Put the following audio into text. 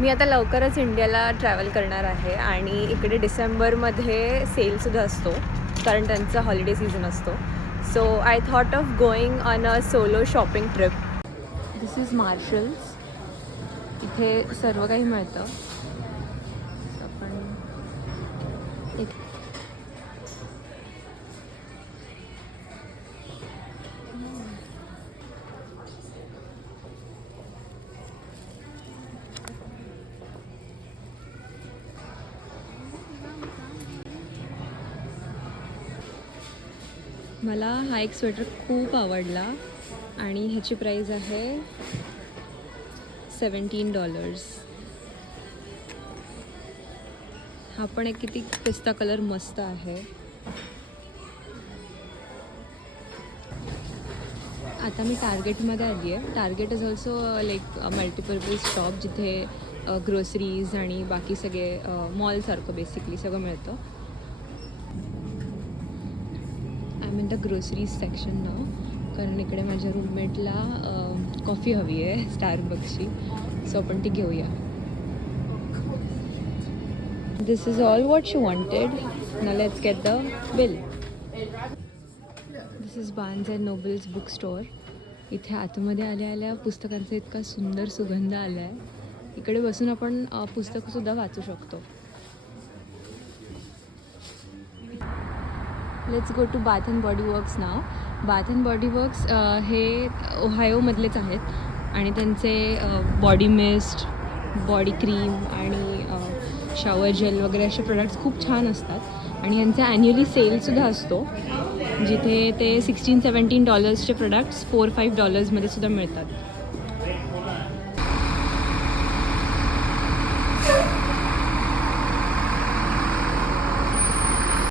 मी आता लवकरच इंडियाला ट्रॅव्हल करणार आहे आणि इकडे डिसेंबरमध्ये सेलसुद्धा असतो कारण त्यांचा हॉलिडे सीझन असतो. So I thought of going on a solo shopping trip. This is marshals. इथे सर्व काही मिळतं. आपण मला हा एक स्वेटर खूप आवडला आणि ह्याची प्राईस आहे $17. हा पण एक किती पिस्ता कलर मस्त आहे. आता मी टार्गेटमध्ये आली आहे. Target is also like multipurpose shop जिथे ग्रोसरीज आणि बाकी सगळे मॉलसारखं बेसिकली सगळं मिळतं. I mean the groceries section नाव, कारण इकडे माझ्या रूममेटला कॉफी हवी आहे स्टारबक्सची, सो आपण ती घेऊया. This is all what she wanted. Now let's get the bill. This is Barnes and Nobles book store. इथे आतमध्ये आल्या आल्या पुस्तकांचा इतका सुंदर सुगंध आला आहे. इकडे बसून आपण पुस्तकंसुद्धा वाचू शकतो. Let's go to bath and body works now. Bath and body works हे ओहायोमधलेच आहेत आणि त्यांचे बॉडी मिस्ट, बॉडी क्रीम आणि शॉवर जेल वगैरे असे प्रोडक्ट्स खूप छान असतात आणि यांचे ॲन्युअली सेलसुद्धा असतो जिथे ते $16-17चे प्रोडक्ट्स $4-5 सुद्धा मिळतात.